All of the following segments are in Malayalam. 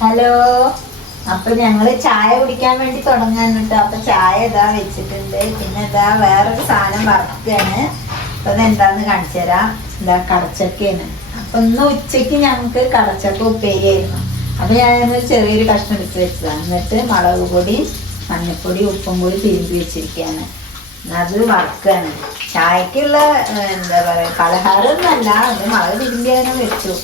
ഹലോ. അപ്പൊ ഞങ്ങള് ചായ കുടിക്കാൻ വേണ്ടി തുടങ്ങാൻ കേട്ടോ. അപ്പൊ ചായ ഇതാ വെച്ചിട്ടുണ്ട്. പിന്നെ ഇതാ വേറൊരു സാധനം വറുക്കാണ്. അപ്പൊ അതെന്താന്ന് കാണിച്ചു തരാം. എന്താ കടച്ചക്കയാണ്. അപ്പൊ ഇന്ന് ഉച്ചക്ക് ഞങ്ങൾക്ക് കടച്ചക്ക ഉപ്പേരിയായിരുന്നു. അപ്പൊ ഞാനൊരു ചെറിയൊരു കഷ്ണം എടുത്ത് വെച്ചതാണ്. എന്നിട്ട് മുളക് പൊടി, മഞ്ഞപ്പൊടി, ഉപ്പും കൂടി തിരുമ്പി വെച്ചിരിക്കുകയാണ്. അത് വറുക്കാണ്. ചായക്കുള്ള എന്താ പറയാ പലഹാരമൊന്നുമല്ല. അത് മുളക് തിരുമ്പിയാലും വെച്ചു.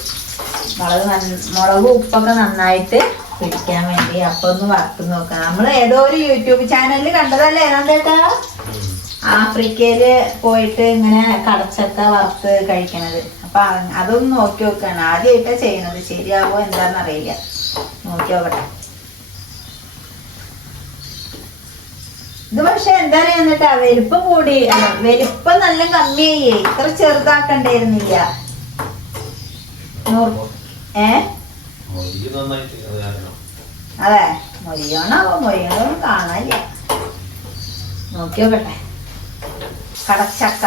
മുളക് ഉപ്പൊക്കെ നന്നായിട്ട് പിടിക്കാൻ വേണ്ടി. അപ്പൊ ഒന്ന് വറുത്ത് നോക്കാം. നമ്മൾ ഏതോ ഒരു യൂട്യൂബ് ചാനലിൽ കണ്ടതല്ലേ ഏതാണ്ടേട്ടാ? ആഫ്രിക്കയില് പോയിട്ട് ഇങ്ങനെ കടച്ചക്ക വറുത്ത് കഴിക്കണത്. അപ്പൊ അതൊന്ന് നോക്കി നോക്കാണ്. ആദ്യമായിട്ടാ ചെയ്യണത്. ശരിയാവോ എന്താന്നറിയില്ല. നോക്കി നോക്കട്ടെ. ഇത് പക്ഷെ എന്താ എന്നിട്ടാ വലിപ്പം കൂടി, വലിപ്പം നല്ല കമ്മിയായി. ഇത്ര ചെറുതാക്കണ്ടായിരുന്നില്ല. അതെ, മൊരിയാണാവോ? മൊരിയണൊന്നും കാണാനില്ല. നോക്കി നോക്കട്ടെ. കടച്ചക്ക.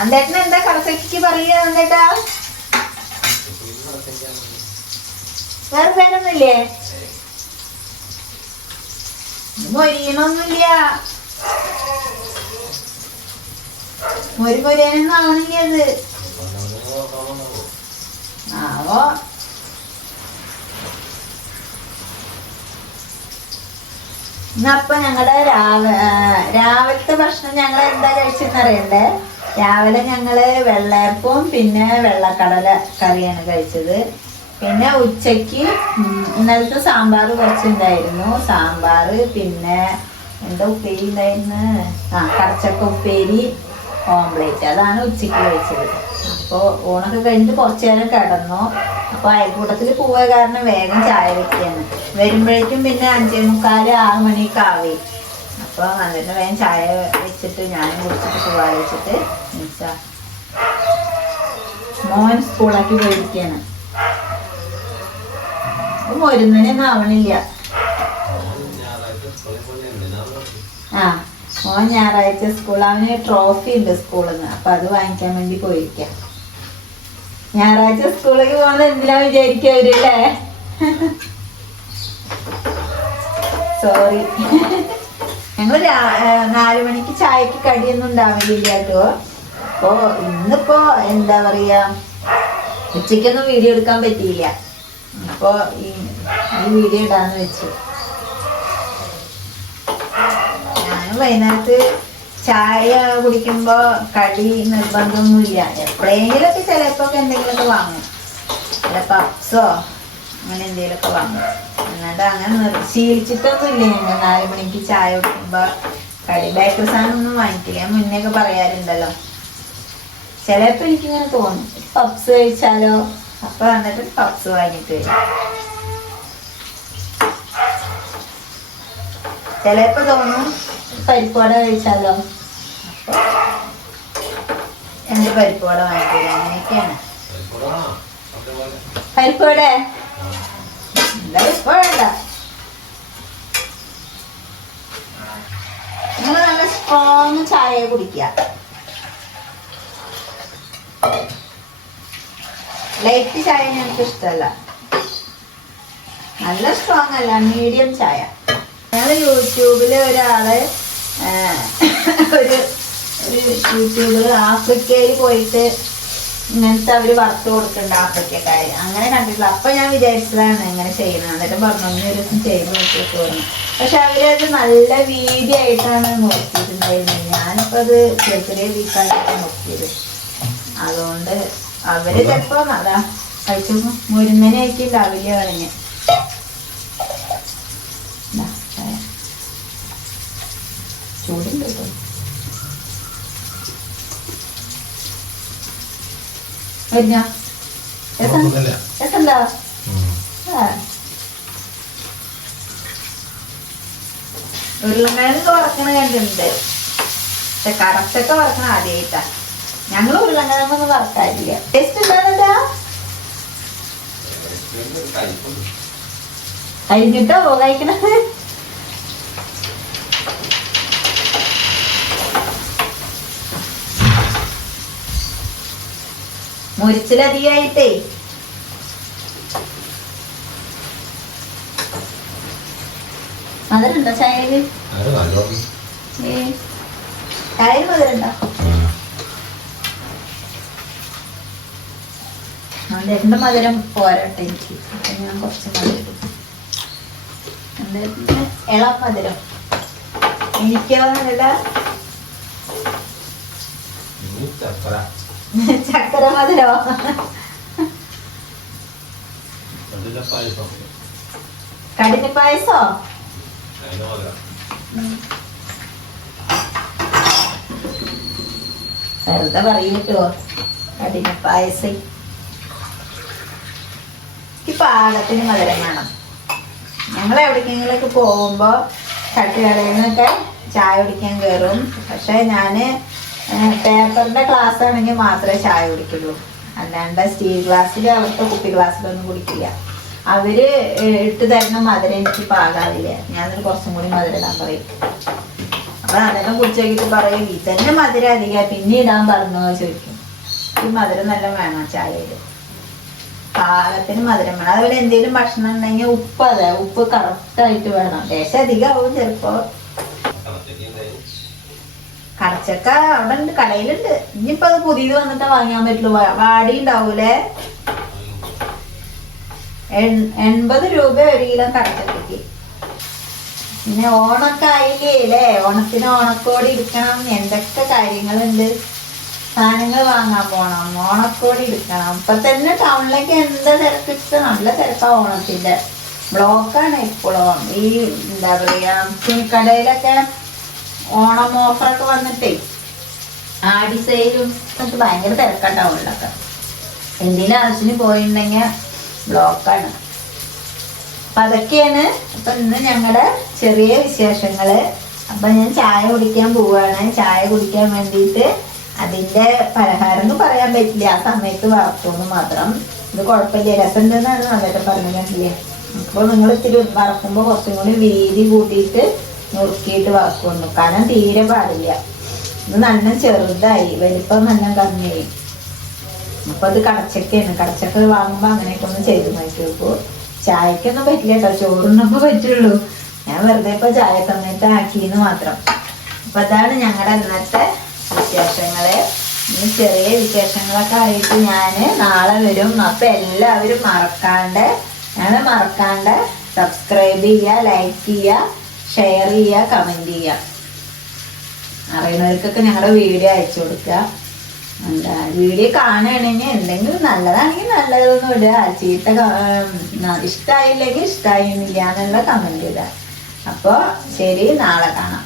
അന്തേട്ടന് എന്താ കടച്ചക്കയ്ക്ക് പറയുക അന്തേട്ടാ? വേറെ പേരൊന്നുമില്ലേ? മൊരിയണൊന്നുമില്ല. മൊരിയാനൊന്നും ആവണില്ല അത്. ആവോ. ഇന്നപ്പൊ ഞങ്ങളുടെ രാവിലത്തെ ഭക്ഷണം ഞങ്ങൾ എന്താ കഴിച്ചെന്ന് അറിയണ്ടേ? രാവിലെ ഞങ്ങള് വെള്ളയപ്പവും പിന്നെ വെള്ളക്കടല കറിയാണ് കഴിച്ചത്. പിന്നെ ഉച്ചക്ക് ഇന്നലത്തെ സാമ്പാർ കുറച്ചുണ്ടായിരുന്നു. സാമ്പാർ, പിന്നെ എന്താ ഉപ്പേരി ഉണ്ടായിരുന്നു? കടച്ചക്ക ഉപ്പേരി, ഓംപ്ലേറ്റ്. അതാണ് ഉച്ചക്ക് കഴിച്ചത്. അപ്പോൾ ഊണൊക്കെ കഴിഞ്ഞിട്ട് കുറച്ചു നേരം കിടന്നു. അപ്പോൾ അയൽക്കൂട്ടത്തിൽ പോവുക കാരണം വേഗം ചായ വെക്കുകയാണ്. വരുമ്പോഴേക്കും പിന്നെ 5:45, 6 മണിയൊക്കെ ആവി. അപ്പോൾ വന്നിട്ട് വേഗം ചായ വെച്ചിട്ട് ഞാനും കുടിച്ചിട്ട് പോവാതെ വെച്ചിട്ട് എന്നുവെച്ചാ മോൻ സ്കൂളാക്കി പോയിരിക്കുകയാണ്. മരുന്നിനൊന്നും ആവണില്ല. മോൻ ഞായറാഴ്ച സ്കൂൾ, അവന് ട്രോഫി ഉണ്ട് സ്കൂളിൽ നിന്ന്. അപ്പൊ അത് വാങ്ങിക്കാൻ വേണ്ടി പോയിരിക്കാം. ഞായറാഴ്ച സ്കൂളിലേക്ക് പോകുന്നത് എന്തിനാ വിചാരിക്കവരല്ലേ? സോറി. ഞങ്ങൾ 4 മണിക്ക് ചായക്ക് കടിയൊന്നും ഉണ്ടാവില്ല കേട്ടോ. അപ്പോ ഇന്നിപ്പോ എന്താ പറയാ, ഉച്ചയ്ക്കൊന്നും വീഡിയോ എടുക്കാൻ പറ്റിയില്ല. അപ്പോ ഈ വീഡിയോ ഇടാന്ന് വെച്ചു. ഞാനും വൈകുന്നേരത്ത് ചായ കുടിക്കുമ്പോ കടി നിർബന്ധമൊന്നുമില്ല. എപ്പോഴെങ്കിലൊക്കെ ചിലപ്പോ എന്തെങ്കിലുമൊക്കെ വാങ്ങും. ചില പപ്സോ അങ്ങനെ എന്തെങ്കിലുമൊക്കെ വാങ്ങും. അല്ലാണ്ട് അങ്ങനെ ശീലിച്ചിട്ടൊന്നുമില്ല. ഞങ്ങൾ 4 മണിക്ക് ചായ കുടിക്കുമ്പോ കടി ബേക്കറി സാധനം ഒന്നും വാങ്ങിക്കില്ല. ഞാൻ മുന്നേക്കെ പറയാറുണ്ടല്ലോ. ചിലപ്പോ എനിക്കിങ്ങനെ തോന്നും പപ്സ് കഴിച്ചാലോ. അപ്പൊ വന്നിട്ട് പപ്സ് വാങ്ങിട്ട് വരും. ചിലപ്പോ തോന്നും പരിപ്പുവട കഴിച്ചാലോ. അപ്പൊ എന്റെ പരിപ്പുവട വാങ്ങിക്കില്ല. അങ്ങനെയൊക്കെയാണ്. പരിപ്പുവട എന്താ ഇപ്പോഴല്ല. നിങ്ങൾ നല്ല സ്ട്രോങ് ചായ കുടിക്കുക. ലൈറ്റ് ചായ ഞങ്ങൾക്ക് ഇഷ്ടമല്ല. നല്ല സ്ട്രോങ് അല്ല, മീഡിയം ചായ. ഞങ്ങൾ യൂട്യൂബില് ഒരാള് ഒരു യൂട്യൂബർ ആഫ്രിക്കയിൽ പോയിട്ട് ഇങ്ങനത്തെ അവര് വറുത്ത് കൊടുക്കുന്നുണ്ട്, ആഫ്രിക്കക്കാര്. അങ്ങനെ കണ്ടിട്ടില്ല. അപ്പൊ ഞാൻ വിചാരിച്ചതാണ് ഇങ്ങനെ ചെയ്യണം. എന്നിട്ട് പറഞ്ഞു ഒരു ദിവസം ചെയ്ത് നോക്കിയൊക്കെ പറഞ്ഞു. പക്ഷെ അവരത് നല്ല വീതി ആയിട്ടാണ് നോക്കിയിട്ടുണ്ടായിരുന്നത്. ഞാനിപ്പോ അത് ചെറിയ ചെറിയ വീക്കായിട്ടാണ് നോക്കിയത്. അതുകൊണ്ട് അവര് ചിലപ്പോ അതാ കഴിച്ചു മുരുന്നനെ ആയിട്ടുണ്ടാവില്ല പറഞ്ഞ്. ചൂടുണ്ട് കേട്ടോ. രസമുണ്ടോ? ഉരുളക്കിഴങ്ങ് വറക്കണ കണ്ടിട്ടുണ്ട്. പക്ഷെ കടച്ചക്ക വറക്കണ ആദ്യമായിട്ടാ. ഞങ്ങൾ ഉരുളക്കിഴങ്ങൊന്നും വറക്കാറില്ല. ടേസ്റ്റ് ഉണ്ടാകുന്നതാ. കഴിഞ്ഞിട്ടോ കഴിക്കണത്? മുരിച്ചിലധികമായിട്ടേ മധുരണ്ടോ ചായയില്? ചായയിൽ മധുരണ്ടോ? എന്റെ മധുരം പോരട്ടെ എനിക്ക്. അപ്പൊ ഞാൻ കുറച്ച് മധുരം ഇളം മധുരം എനിക്കോ നല്ല ചക്കര മധുരോ? കടിഞ്ഞ പായസോ? വെറുതെ പറയൂട്ടോ കടിഞ്ഞ പായസം. ഈ പാകത്തിന് മധുരം വേണം. ഞങ്ങൾ എവിടേക്കെങ്കിലൊക്കെ പോകുമ്പോ തട്ടുകടയിൽ നിന്നൊക്കെ ചായ കുടിക്കാൻ കയറും. പക്ഷെ ഞാന് പേപ്പറിന്റെ ഗ്ലാസ് ആണെങ്കിൽ മാത്രമേ ചായ കുടിക്കുള്ളൂ. അല്ലാണ്ട് സ്റ്റീൽ ഗ്ലാസ്സിൽ അവിടുത്തെ കുപ്പി ഗ്ലാസ്സിലൊന്നും കുടിക്കില്ല. അവര് ഇട്ട് തരുന്ന മധുരം എനിക്ക് പാകാവില്ല. ഞാനൊരു കുറച്ചും കൂടി മധുരം ഇടാൻ പറയും. അപ്പൊ അതെല്ലാം കുടിച്ച് നോക്കിയിട്ട് പറയും ഇതന്നെ മധുരം അധികം പിന്നെ ഇടാൻ പറഞ്ഞോ ചോദിക്കും. ഈ മധുരം നല്ല വേണം ചായയില്. പാകത്തിന് മധുരം വേണം. അതുപോലെ എന്തെങ്കിലും ഭക്ഷണം ഉണ്ടെങ്കിൽ ഉപ്പ് കറക്റ്റായിട്ട് വേണം. ദേശം അധികം ആവും ചിലപ്പോ. കടച്ചക്ക അവിടെ ഉണ്ട്, കടയിലുണ്ട്. ഇനിയിപ്പോ അത് പുതിയത് വന്നിട്ട് വാങ്ങാൻ പറ്റുള്ളൂ. വാടി ഉണ്ടാവൂലേ? 80 രൂപ 1 കിലോ കടച്ചക്കയ്ക്ക്. പിന്നെ ഓണൊക്കെ ആയില്ലേ? ഓണത്തിന് ഓണക്കോടി എടുക്കണം. എന്തൊക്കെ കാര്യങ്ങളുണ്ട്. സാധനങ്ങൾ വാങ്ങാൻ പോണം, ഓണക്കോടി എടുക്കണം. ഇപ്പൊ തന്നെ ടൗണിലേക്ക് എന്താ തിരക്കിട്ട് നല്ല തിരക്കാ. ഓണത്തിന്റെ ബ്ലോക്കാണ് ഇപ്പോഴും. ഈ എന്താ പറയാ തുണിക്കടയിലൊക്കെ ഓണം ഓഫറൊക്കെ വന്നിട്ടേ ആടി സെയിലും എന്നിട്ട് ഭയങ്കര തിരക്കാ ടൗണിലൊക്കെ. എന്തെങ്കിലും ആവശ്യത്തിന് പോയിട്ടുണ്ടെങ്കിൽ ബ്ലോക്കാണ്. അപ്പൊ അതൊക്കെയാണ് അപ്പൊ ഇന്ന് ഞങ്ങളുടെ ചെറിയ വിശേഷങ്ങള്. അപ്പൊ ഞാൻ ചായ കുടിക്കാൻ പോവാണ്. ചായ കുടിക്കാൻ വേണ്ടിയിട്ട് അതിന്റെ പലഹാരം എന്ന് പറയാൻ പറ്റില്ല. ആ സമയത്ത് വറുത്തോന്ന് മാത്രം. ഇത് കുഴപ്പമില്ല, രസമുണ്ടെന്നാണ് നല്ലൊക്കെ പറഞ്ഞില്ലേ. അപ്പോൾ നിങ്ങൾ ഇത്തിരി വറക്കുമ്പോൾ കുറച്ചും കൂടി വീതി കൂട്ടിയിട്ട് നുറുക്കിയിട്ട് വറക്കുന്നു. കാരണം തീരെ പാടില്ല. ഇത് നല്ല ചെറുതായി, വലിപ്പം നല്ല കമ്മിയായി. അപ്പൊ അത് കടച്ചക്കയാണ്. കടച്ചക്ക വാങ്ങുമ്പോ അങ്ങനെയൊക്കെ ഒന്ന് ചെയ്ത് നോക്കി വെക്കൂ. ചായക്കൊന്നും പറ്റില്ല കേട്ടോ, ചോറിനൊക്കെ പറ്റുള്ളൂ. ഞാൻ വെറുതെ ഇപ്പൊ ചായ സമയത്ത് ആക്കിയെന്ന് മാത്രം. അപ്പൊ അതാണ് ഞങ്ങളുടെ ഇന്നത്തെ വിശേഷങ്ങള്. ഇന്ന് ചെറിയ വിശേഷങ്ങളൊക്കെ ആയിട്ട് ഞാന് നാളെ വരും. അപ്പൊ എല്ലാവരും മറക്കാണ്ട് സബ്സ്ക്രൈബ് ചെയ്യുക, ലൈക്ക് ചെയ്യുക, ഷെയർ ചെയ്യുക, കമന്റ് ചെയ്യുക. അറിയുന്നവർക്കൊക്കെ ഞങ്ങളുടെ വീഡിയോ അയച്ചു കൊടുക്കുക. എന്താ വീഡിയോ കാണുകയാണെങ്കിൽ എന്തെങ്കിലും നല്ലതാണെങ്കിൽ നല്ലതൊന്നും ഇടുക. ചീത്ത ഇഷ്ടമായില്ലെങ്കിൽ ഇഷ്ടമായില്ല എന്നുള്ള കമന്റ് ഇടുക. അപ്പോൾ ശരി, നാളെ കാണാം.